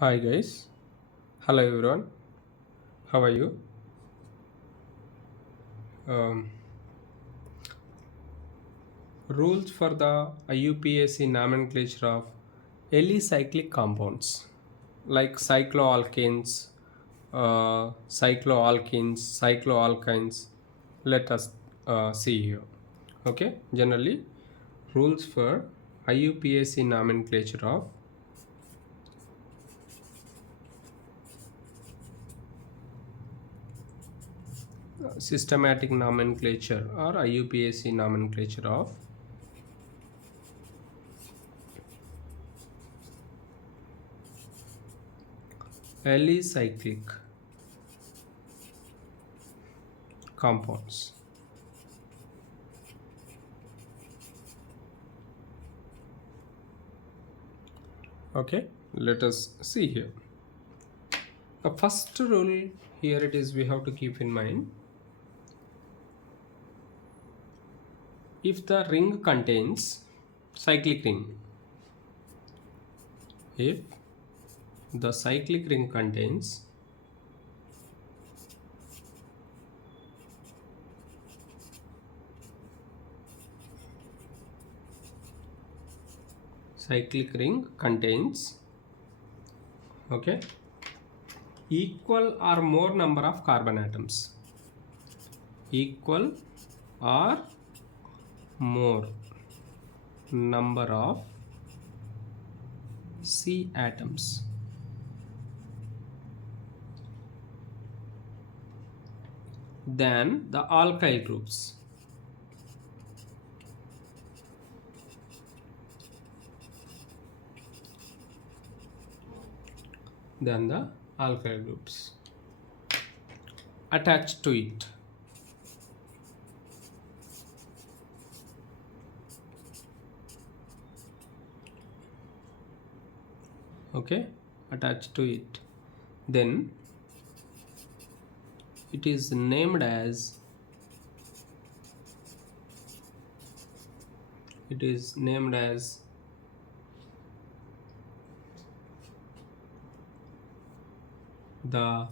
Hi guys, hello everyone. How are you? Um, Rules for the IUPAC nomenclature of cyclic compounds like cycloalkanes, cycloalkynes. Let us see here. Okay, generally rules for IUPAC nomenclature of systematic nomenclature or IUPAC nomenclature of cyclic compounds. Okay, let us see here. The first rule here it is we have to keep in mind, if the ring contains cyclic ring, if the cyclic ring contains okay, equal or more number of carbon atoms, equal or more number of C atoms, than the alkyl groups, attached to it. Okay, attached to it, then it is named as the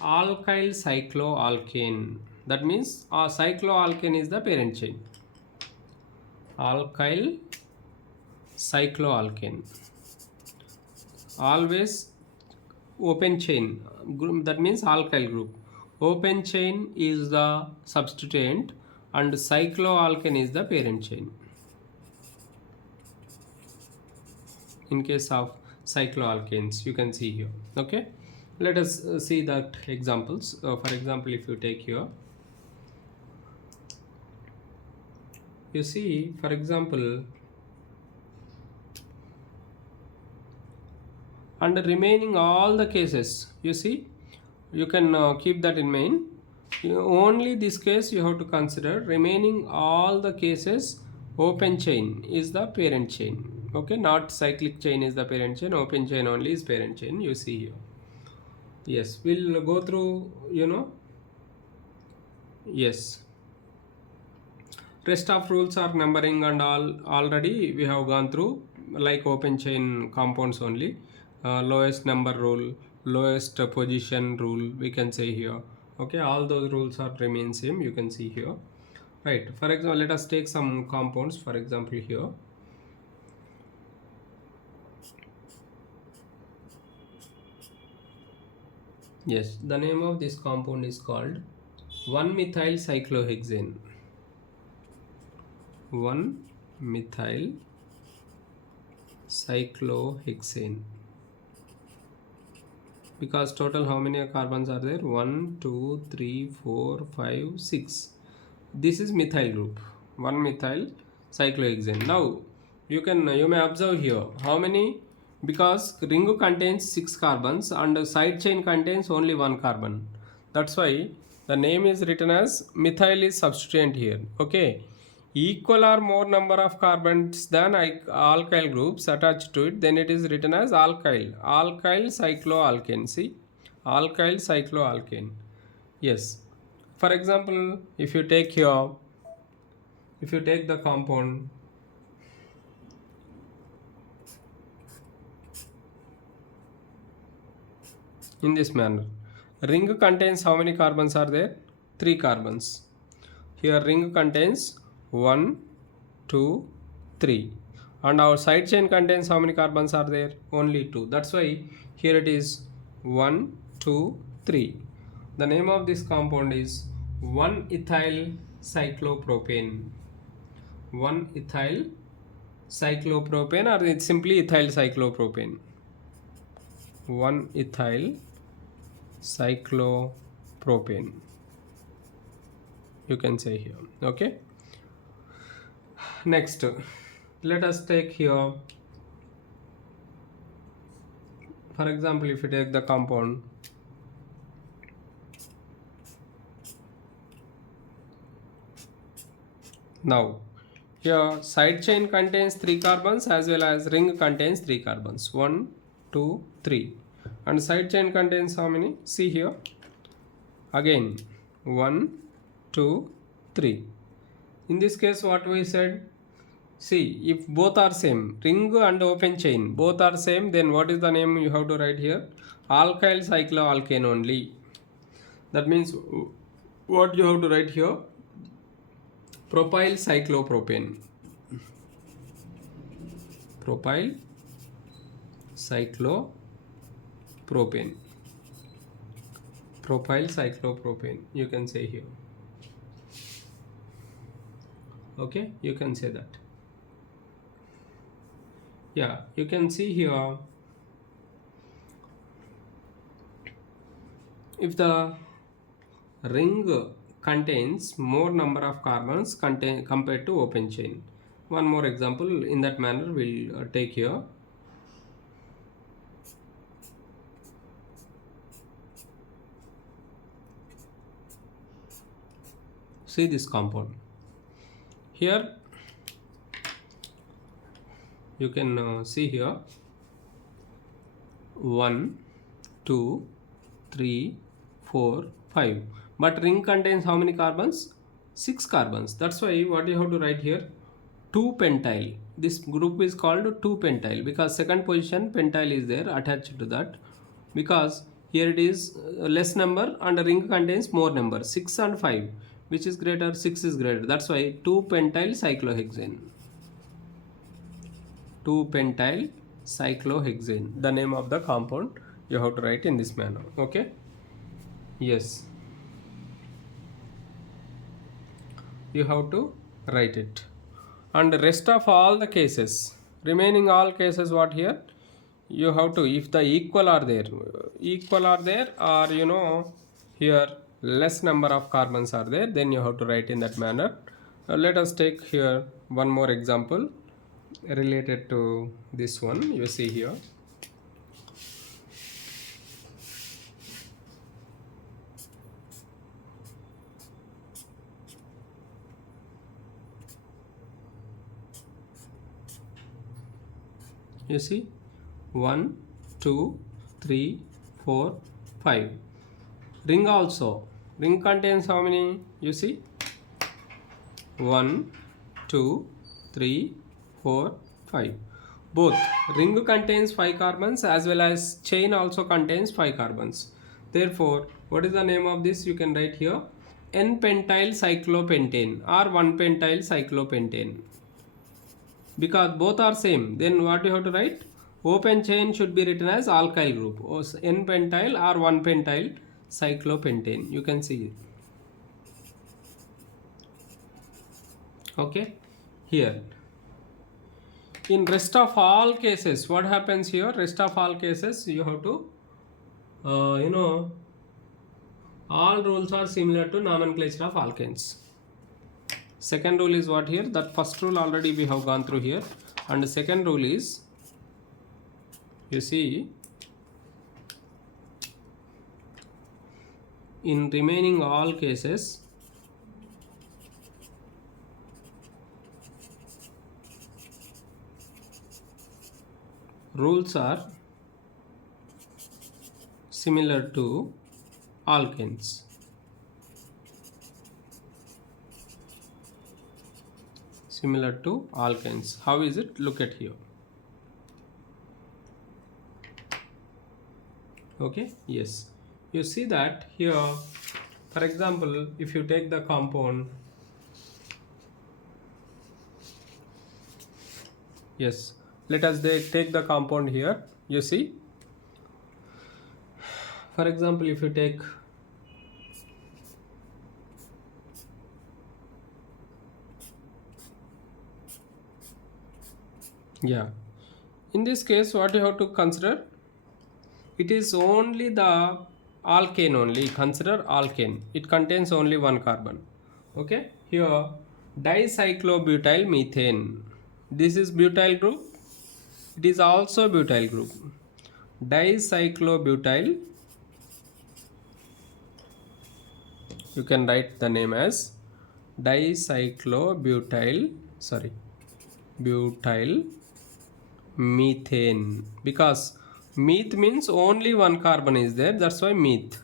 alkyl cycloalkane. That means cycloalkane is the parent chain. Alkyl cycloalkane, always open chain group, that means alkyl group. Open chain is the substituent and cycloalkane is the parent chain in case of cycloalkanes, you can see here. Okay, let us see that examples. For example, if you take here, you see, for example, and remaining all the cases, you see, you can keep that in mind. Only this case you have to consider. Remaining all the cases, open chain is the parent chain. Okay, not cyclic chain is the parent chain, open chain only is parent chain, you see here. Yes, we'll go through, yes, rest of rules are numbering and all already we have gone through, like open chain compounds only. Lowest number rule, lowest position rule, we can say here. Okay, all those rules are remain same, you can see here. Right, for example, let us take some compounds. For example, here, yes, the name of this compound is called 1-methyl cyclohexane. 1-methyl cyclohexane, because total how many carbons are there? 1 2 3 4 5 6. This is methyl group, 1-methyl cyclohexane. Now you may observe here how many, because ring contains 6 carbons and side chain contains only 1 carbon. That's why the name is written as methyl is substituent here. Okay, equal or more number of carbons than alkyl groups attached to it, then it is written as alkyl cycloalkane. See, alkyl cycloalkane. Yes, for example, if you take here, if you take the compound in this manner. Ring contains how many carbons are there? 3 carbons. Here ring contains 1, 2, 3, and our side chain contains how many carbons are there? Only 2. That's why here it is 1, 2, 3. The name of this compound is 1-ethyl cyclopropane. 1-ethyl cyclopropane, or it's simply ethyl cyclopropane. 1-ethyl cyclopropane, you can say here. Okay, next let us take here, for example, if you take the compound now, here side chain contains 3 carbons as well as ring contains 3 carbons, 1, 2, 3, and side chain contains how many? See here again 1, 2, 3. In this case what we said, see, if both are same, ring and open chain both are same, then what is the name you have to write here? Alkyl cycloalkane only. That means what you have to write here? Propyl cyclopropane. Propyl cyclopropane. Propyl cyclopropane, you can say here. Okay, you can say that. Yeah, you can see here, if the ring contains more number of carbons compared to open chain. One more example in that manner we'll take here. See this compound here, you can see here 1, 2, 3, 4, 5, but ring contains how many carbons? 6 carbons. That's why what you have to write here? 2-pentyl. This group is called 2-pentyl because second position pentyl is there attached to that, because here it is less number and the ring contains more number, 6 and 5. Which is greater? 6 is greater. That's why 2-pentyl cyclohexane. 2-pentyl cyclohexane, the name of the compound you have to write in this manner. Okay, yes, you have to write it. And the rest of all the cases, remaining all cases, what here you have to, if the equal are there, or here less number of carbons are there, then you have to write in that manner. Let us take here one more example related to this one. You see here, you see 1, 2, 3, 4, 5. Ring also, ring contains how many? You see 1, 2, 3, 4, 5. Both ring contains 5 carbons as well as chain also contains 5 carbons. Therefore, what is the name of this? You can write here N-pentyl cyclopentane or 1-pentyl cyclopentane. Because both are same, then what you have to write? Open chain should be written as alkyl group, or N-pentyl or 1-pentyl cyclopentane. You can see it. Okay, here in rest of all cases, what happens here? Rest of all cases you have to all rules are similar to nomenclature of alkanes. Second rule is what here? That first rule already we have gone through here, and the second rule is, you see, in remaining all cases, rules are similar to alkanes. Similar to alkanes. How is it? Look at here. Okay, yes. You see that here, for example, if you take the compound, yes, let us take the compound here. You see, for example, if you take, yeah, in this case, what you have to consider, it is only the alkane only. Consider alkane. It contains only one carbon. Okay. Here, dicyclobutyl methane. This is butyl group. It is also butyl group. Dicyclobutyl. You can write the name as dicyclobutyl. Sorry, butyl methane, because meth means only one carbon is there, that's why meth.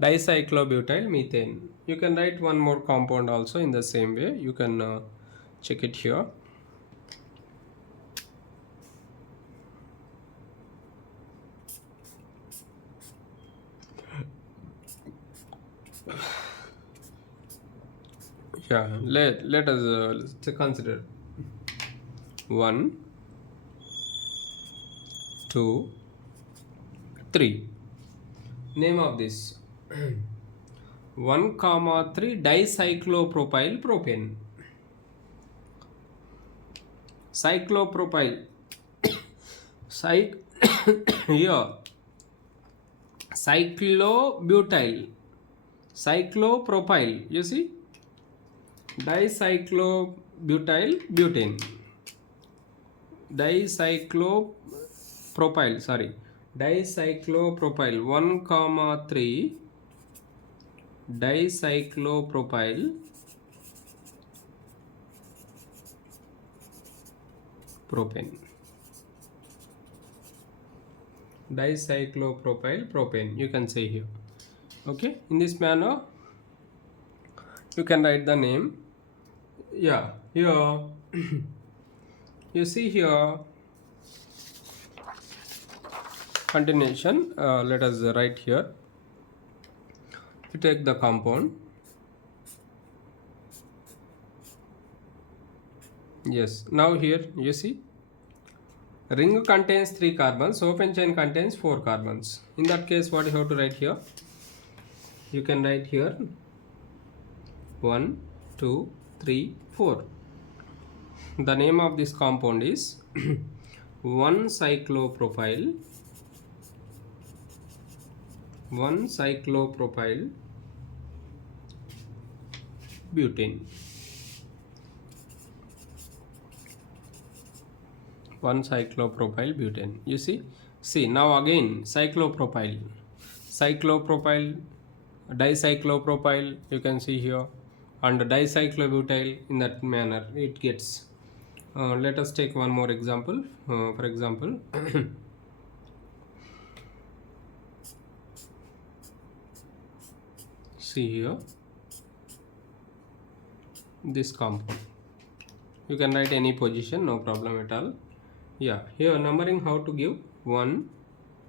Dicyclobutyl methane. You can write one more compound also in the same way. You can check it here. Yeah, let us consider 1 2 3. Name of this 1 comma 3 dicyclopropyl propane. Cyclopropyl. Cyc here cyclobutyl, cyclopropyl. You see, dicyclobutyl butane, dicyclopropyl, sorry, dicyclopropyl 1 comma 3 dicyclopropyl propane, dicyclopropyl propane, you can say here. Okay, in this manner you can write the name. Yeah, here you see here continuation. Let us write here. You take the compound. Yes, now here you see ring contains 3 carbons, open chain contains 4 carbons. In that case, what you have to write here? You can write here 1 2 3 4. The name of this compound is 1 cyclopropyl, 1 cyclopropyl butane, 1 cyclopropyl butane. You see now again cyclopropyl, cyclopropyl, dicyclopropyl, you can see here, and dicyclobutyl. In that manner it gets. Let us take one more example. For example, see here this compound. You can write any position, no problem at all. Yeah, here numbering how to give 1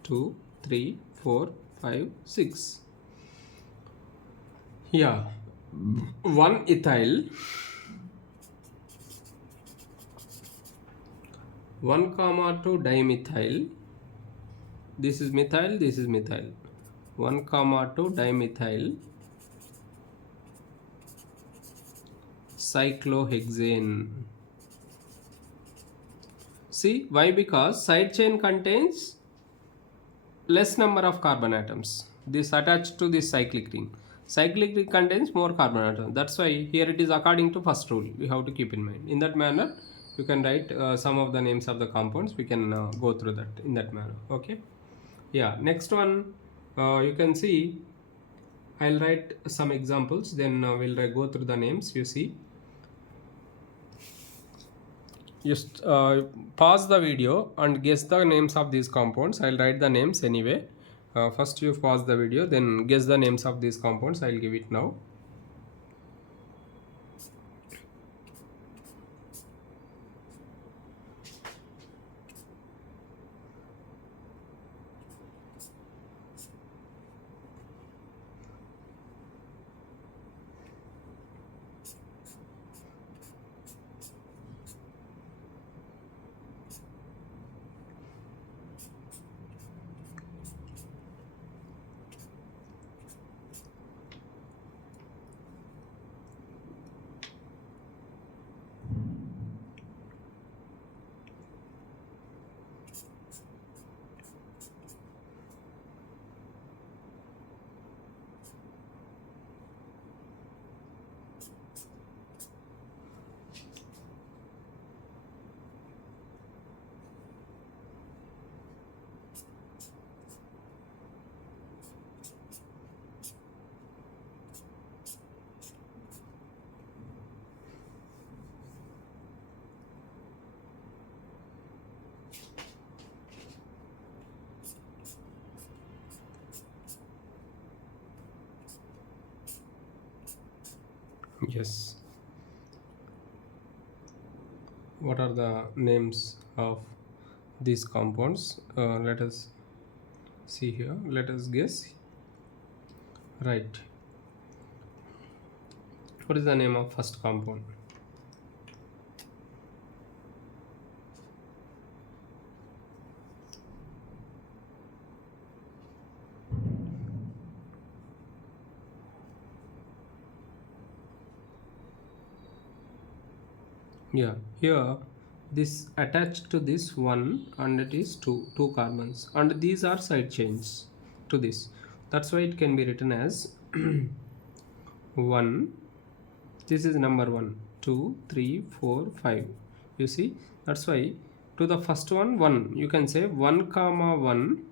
2 3 4 5 6. Yeah, 1 ethyl, 1 comma 2 dimethyl. This is methyl, this is methyl. 1 comma 2 dimethyl cyclohexane. See why? Because side chain contains less number of carbon atoms. This attached to this cyclic ring. Cyclic ring contains more carbon atoms. That's why here it is according to first rule. We have to keep in mind. In that manner, you can write some of the names of the compounds. We can go through that in that manner. Okay. Yeah. Next one, you can see. I'll write some examples. Then we'll go through the names. You see. Just pause the video and guess the names of these compounds. I'll write the names anyway. First you pause the video, then guess the names of these compounds. I'll give it now. Yes. What are the names of these compounds? Let us see here. Let us guess. Right. What is the name of first compound? Yeah, here this attached to this one and it is two carbons and these are side chains to this. That's why it can be written as 1. This is number 1, 2, 3, 4, 5. You see, that's why to the first one 1 you can say 1 comma 1.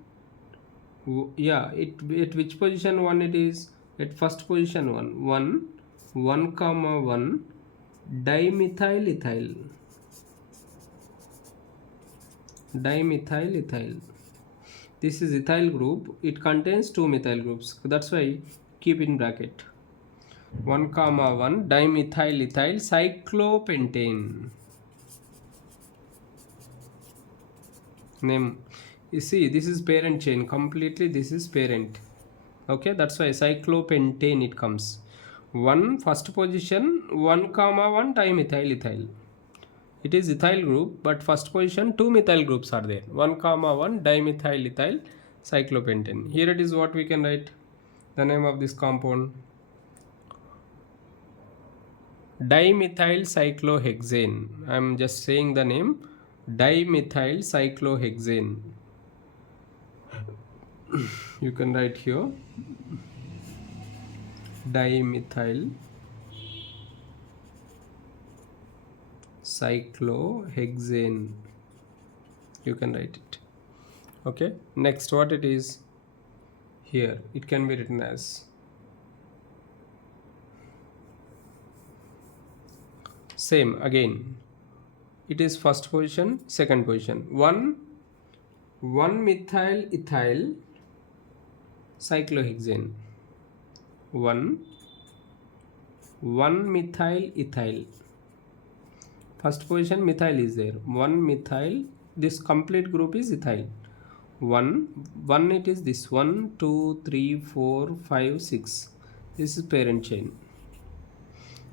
Yeah, it at which position 1 it is? At first position 1 comma 1 dimethyl ethyl. Dimethyl ethyl. This is ethyl group. It contains two methyl groups. That's why keep in bracket. 1 comma 1 dimethyl ethyl cyclopentane. Name. You see, this is parent chain. Completely this is parent. Okay, that's why cyclopentane it comes. 1 first position 1 comma 1 dimethyl ethyl. It is ethyl group, but first position two methyl groups are there. 1 comma 1 dimethyl ethyl cyclopentane. Here it is what we can write the name of this compound. Dimethyl cyclohexane. I am just saying the name. Dimethyl cyclohexane. You can write here. Dimethyl cyclohexane. You can write it. Okay. Next, what it is? Here it can be written as same again. It is first position, second position. 1 methyl ethyl cyclohexane. 1 methyl ethyl. First position methyl is there. 1 methyl. This complete group is ethyl. 1 it is this 1 2 3 4 5 6. This is parent chain.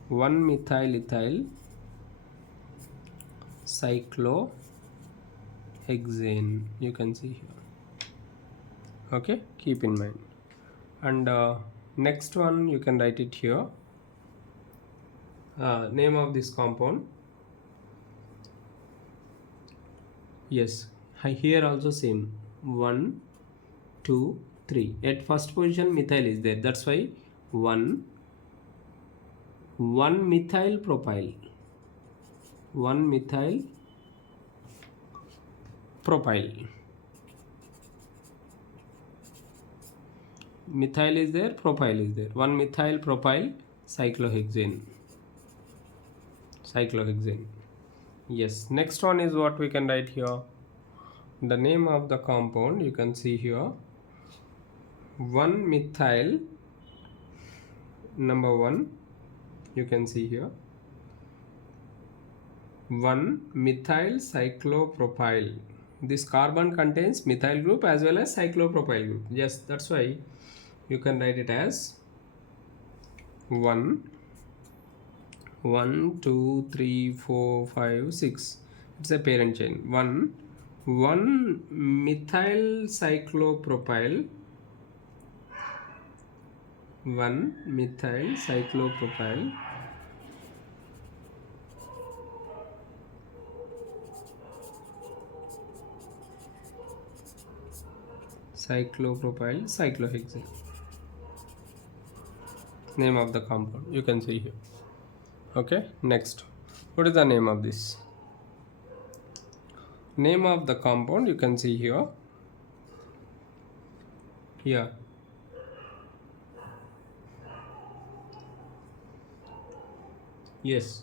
1 methyl ethyl cyclohexane. You can see here. Okay, keep in mind. And next one you can write it here. Name of this compound. Yes, here also same. 1 2 3. At first position methyl is there. That's why 1 methyl propyl. 1 methyl propyl. Methyl is there, propyl is there. 1 methyl propyl cyclohexane. Yes, next one is what we can write here. The name of the compound you can see here. 1 methyl number 1 you can see here. 1 methyl cyclopropyl. This carbon contains methyl group as well as cyclopropyl group. Yes, that's why you can write it as 1 2 3 4 5 6. It's a parent chain. 1 methyl cyclopropyl. 1 methyl cyclopropyl cyclohexane. Name of the compound you can see here. Okay, next, what is the name of this? Name of the compound you can see here. Here. Yes.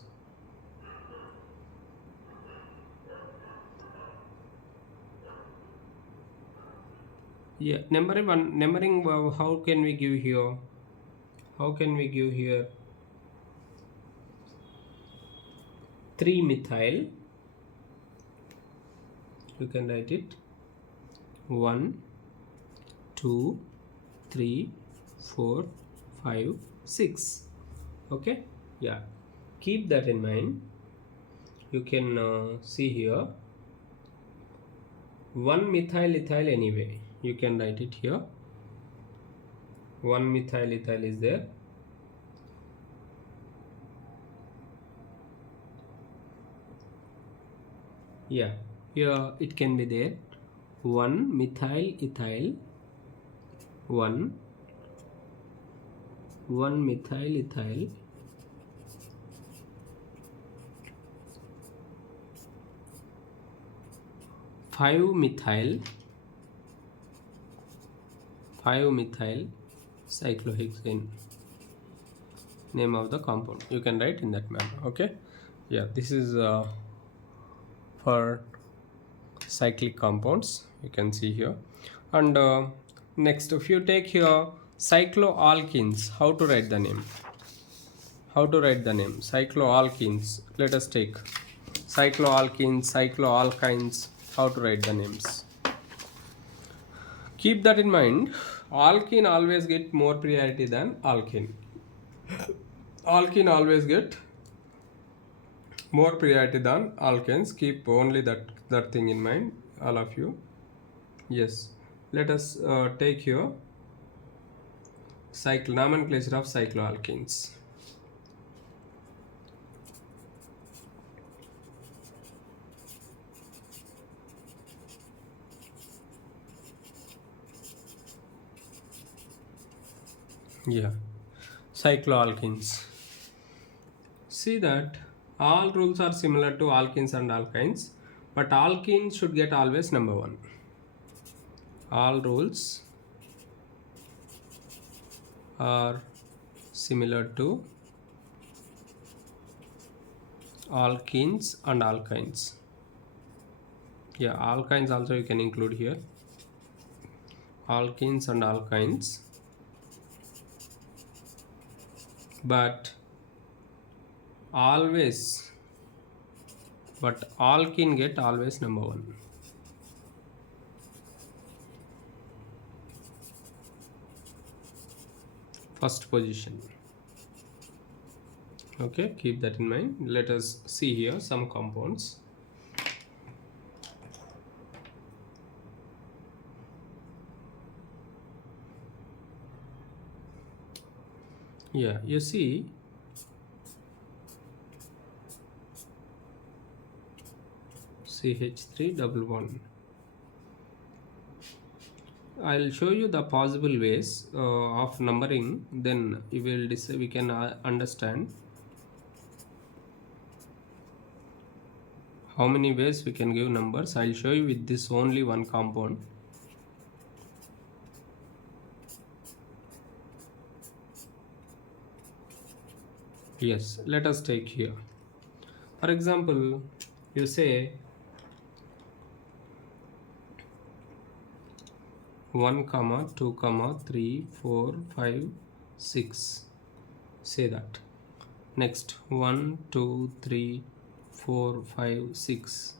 Yeah, numbering how can we give here? How can we give here? 3 methyl, you can write it 1 2 3 4 5 6. Okay, yeah, keep that in mind. You can see here 1 methyl ethyl anyway, you can write it here. 1 methyl ethyl is there. Yeah, here it can be there 1 methyl ethyl, 1 methyl ethyl, 5 methyl cyclohexane, name of the compound. You can write in that manner. Okay, yeah, this is for cyclic compounds, you can see here. And next, if you take here cycloalkenes, how to write the name? Cycloalkenes, let us take cycloalkenes, cycloalkynes, how to write the names. Keep that in mind. Alkene always get more priority than alkene. Alkene always get more priority than alkenes. Keep only that thing in mind, all of you. Yes, let us take here nomenclature of cycloalkenes. Yeah, cycloalkenes. See that all rules are similar to alkenes and alkynes, but alkenes should get always number 1. All rules are similar to alkenes and alkynes. Yeah, alkynes also you can include here. Alkenes and alkynes, but alkene get always number 1. First position. Okay, keep that in mind. Let us see here some compounds. Yeah, you see CH3 double bond. I'll show you the possible ways of numbering, then we can understand how many ways we can give numbers. I'll show you with this only one compound. Yes, let us take here. For example, you say 1, 2, 3, 4, 5, 6. Say that. Next 1, 2, 3, 4, 5, 6.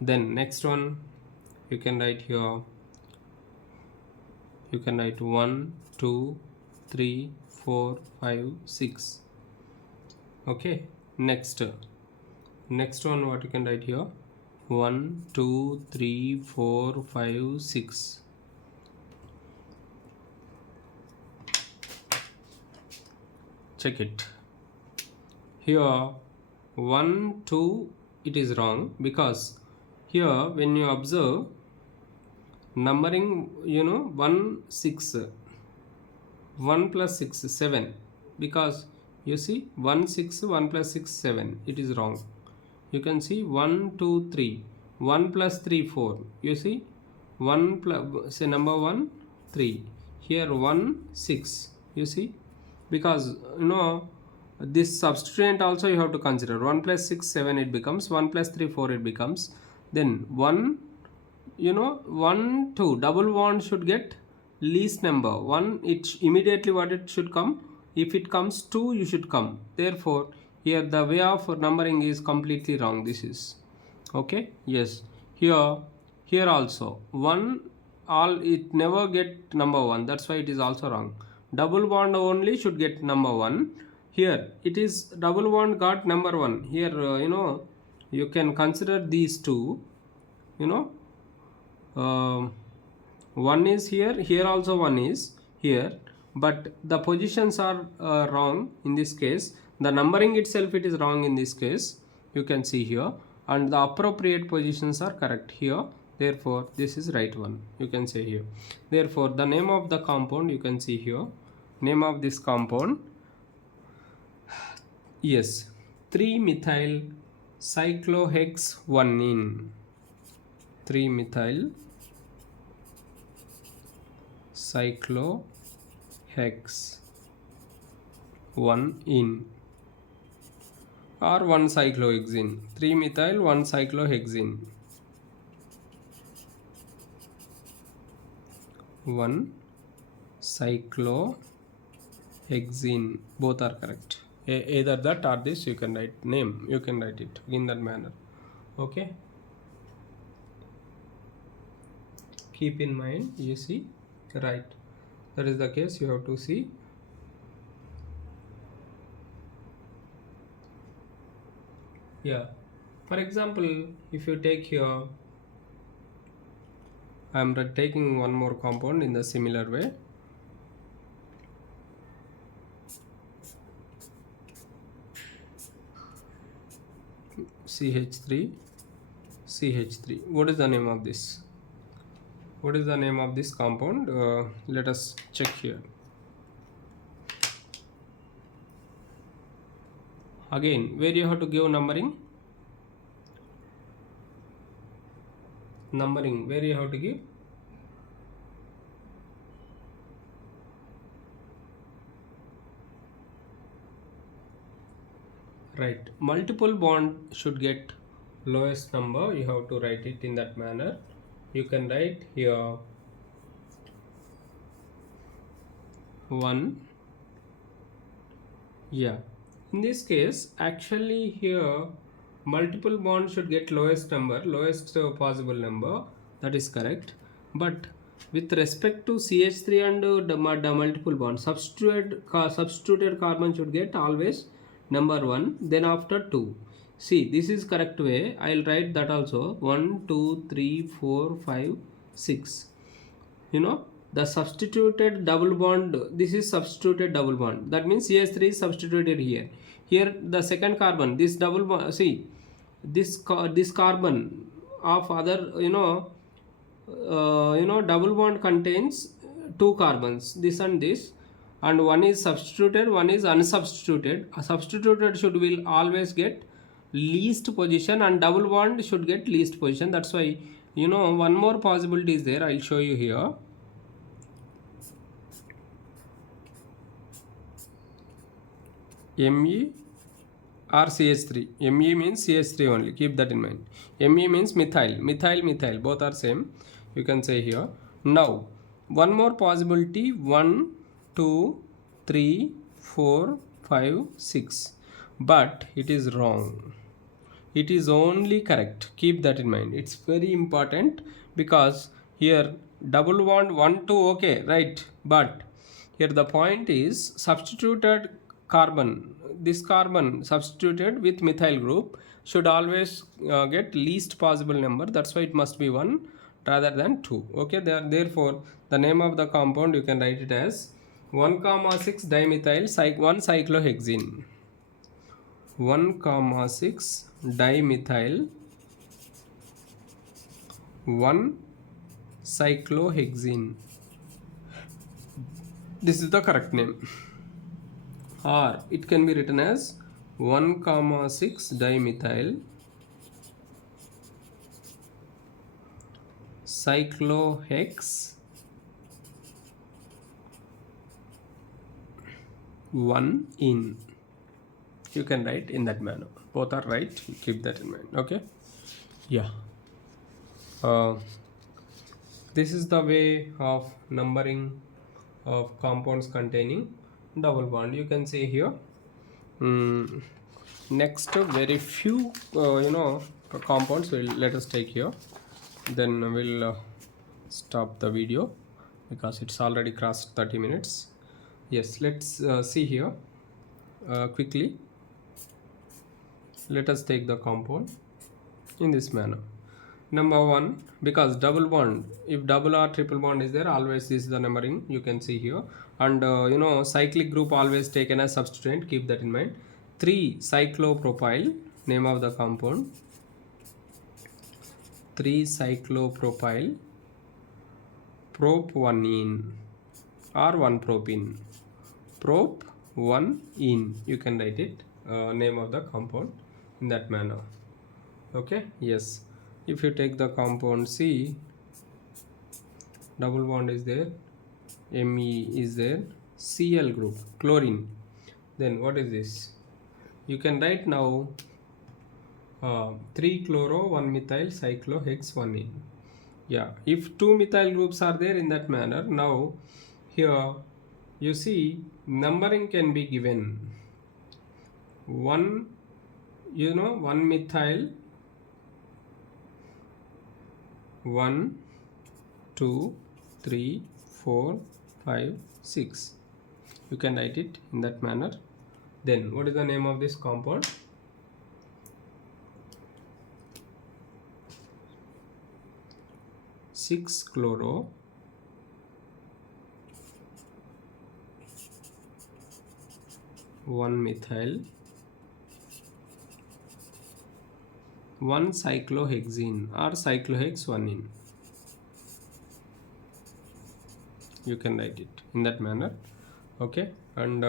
Then next one you can write here. You can write 1, 2, 3, 4, 5, 6. Okay. Next one, what you can write here? 1, 2, 3, 4, 5, 6. Check it. Here 1, 2, it is wrong, because here when you observe numbering, 1, 6, 1 plus 6, 7, because you see 1, 6, 1 plus 6, 7, it is wrong. You can see 1, 2, 3, 1 plus 3, 4. You see 1 plus, say number 1, 3. Here 1, 6. You see, because this substituent also you have to consider. 1 plus 6, 7 it becomes. 1 plus 3, 4 it becomes. Then 1, 1, 2, double bond should get least number. 1, it immediately what it should come. If it comes 2, you should come. Therefore, Here the way of numbering is completely wrong. This is okay. Yes, here also one, all it never get number one, that's why it is also wrong. Double bond only should get number one. Here it is double bond got number one. Here you can consider these two, you know one is here also one is here, but the positions are wrong in this case. The numbering itself, it is wrong in this case, you can see here, and the appropriate positions are correct here. Therefore this is right one, you can say here. Therefore the name of the compound, you can see here, name of this compound, yes, 3-methyl cyclohexanone. 3-methyl cyclohex 1 in, or 1 cyclohexene. 3-methyl 1 cyclohexene, 1 cyclohexene, both are correct. Either that or this, you can write name, you can write it in that manner. Okay, keep in mind, you see, right, that is the case, you have to see. Yeah, for example, if you take here, I am taking one more compound in the similar way. CH3, CH3. What is the name of this? What is the name of this compound? Let us check here. Again, where you have to give numbering? Numbering, where you have to give? Right, multiple bond should get lowest number, you have to write it in that manner. You can write here 1. Yeah, in this case, actually here multiple bond should get lowest number, lowest possible number, that is correct. But with respect to CH3 and the multiple bond, substituted carbon should get always number 1, then after 2. See, this is correct way. I'll write that also. 1, 2, 3, 4, 5, 6. The substituted double bond, this is substituted double bond, that means CH3 is substituted here. Here the second carbon, this double bond, see, this carbon of other, double bond contains two carbons, this and this, and one is substituted, one is unsubstituted. A substituted will always get least position, and double bond should get least position. That's why, one more possibility is there, I'll show you here. Me or CH3. Me means CH3 only, keep that in mind. Me means methyl, both are same, you can say here. Now one more possibility, 1, 2, 3, 4, 5, 6, but it is wrong. It is only correct, keep that in mind. It's very important, because here double bond 1, 2, okay, right, but here the point is substituted carbon, this carbon substituted with methyl group should always get least possible number, that's why it must be 1 rather than 2. Okay, therefore the name of the compound, you can write it as 1,6 dimethyl 1 cyclohexene, 1,6 dimethyl 1 cyclohexene. This is the correct name, or it can be written as 1,6 dimethyl cyclohex 1 in. You can write in that manner, both are right, keep that in mind. Okay, yeah, this is the way of numbering of compounds containing double bond. You can say here Next, very few compounds will let us take here. Then we'll stop the video because it's already crossed 30 minutes. Yes, let's see here quickly. Let us take the compound in this manner. Number one, because double bond, if double or triple bond is there, always this is the numbering you can see here. And cyclic group always taken as substituent, keep that in mind. 3 cyclopropyl, name of the compound. 3 cyclopropyl prop 1 in or 1 propene. Prop 1 in, you can write it, name of the compound in that manner. Okay, yes. If you take the compound C, double bond is there, Me is there, Cl group, chlorine. Then what is this? You can write now 3 chloro 1 methyl cyclohex 1 in. Yeah, if 2 methyl groups are there in that manner, now here you see numbering can be given. 1 methyl, 1 2 3 4 5 6, you can write it in that manner. Then what is the name of this compound? Six chloro 1 methyl 1 cyclohexene or cyclohex 1 in. You can write it in that manner. Okay, and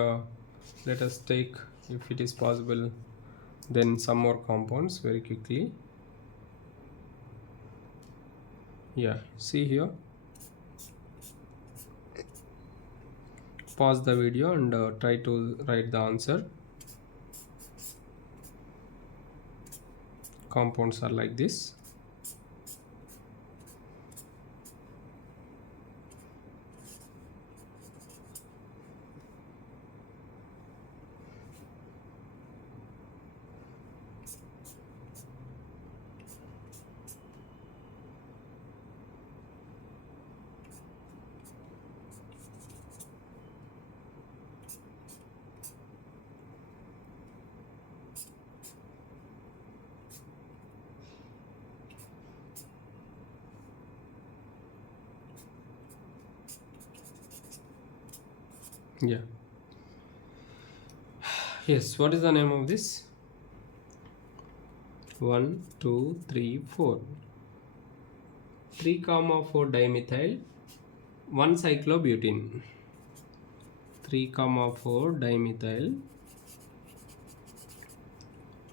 let us take, if it is possible, then some more compounds very quickly. Yeah, see here, pause the video and try to write the answer. Compounds are like this. Yeah. Yes, what is the name of this? 1 2 3 4, 3, 4 dimethyl 1 cyclobutene. 3, 4 dimethyl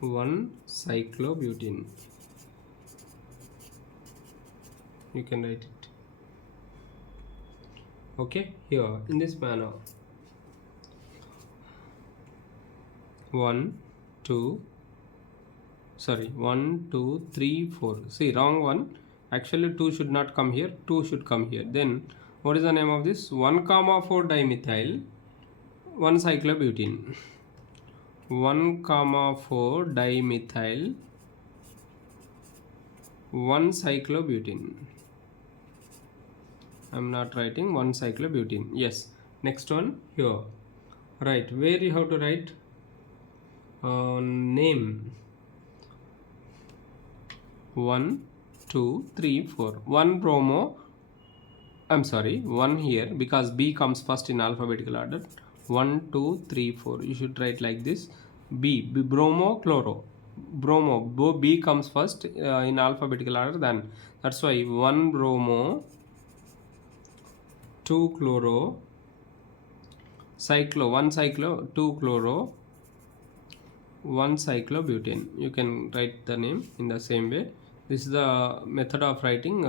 1 cyclobutene. You can write it. Okay, here in this manner. 1 2 3 4. See, wrong one. Actually 2 should not come here, 2 should come here. Then what is the name of this? 1, 4 dimethyl 1 cyclobutene. 1, 4 dimethyl 1 cyclobutene. I'm not writing 1 cyclobutene. Yes, next one here. Right, where you have to write name. 1 2 3 4. 1 bromo, I'm sorry, 1 here because B comes first in alphabetical order. 1 2 3 4, you should write like this. B bromo chloro, bromo, B comes first in alphabetical order, then that's why 1 bromo 2 chloro cyclo, 1 cyclo 2 chloro 1 cyclobutane. You can write the name in the same way. This is the method of writing,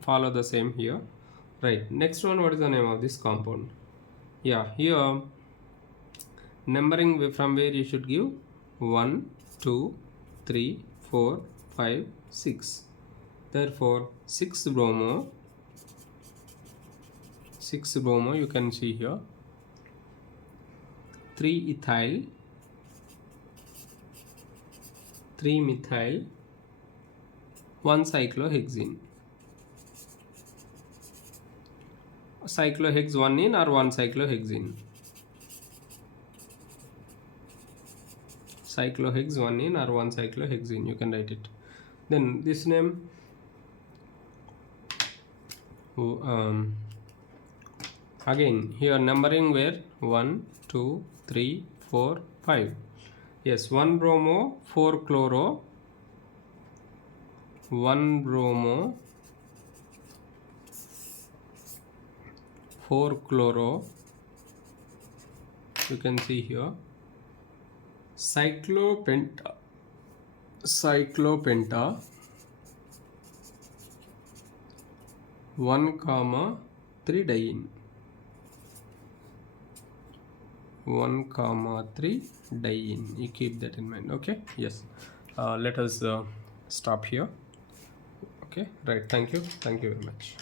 follow the same here. Right, next one, what is the name of this compound? Yeah, here numbering from where you should give 1 2 3 4 5 6. Therefore 6 bromo you can see here. 3 ethyl 3 methyl, 1 cyclohexene. Cyclohex 1 in or 1 cyclohexene. Cyclohex 1 in or 1 cyclohexene, you can write it. Then this name, again here numbering where 1 2 3 4 5. Yes, 1 bromo 4 chloro, 1 bromo 4 chloro, you can see here. Cyclopenta 1 comma 3 diene, 1 comma 3 diene. You keep that in mind. Okay, yes. Let us stop here. Okay, right. Thank you very much.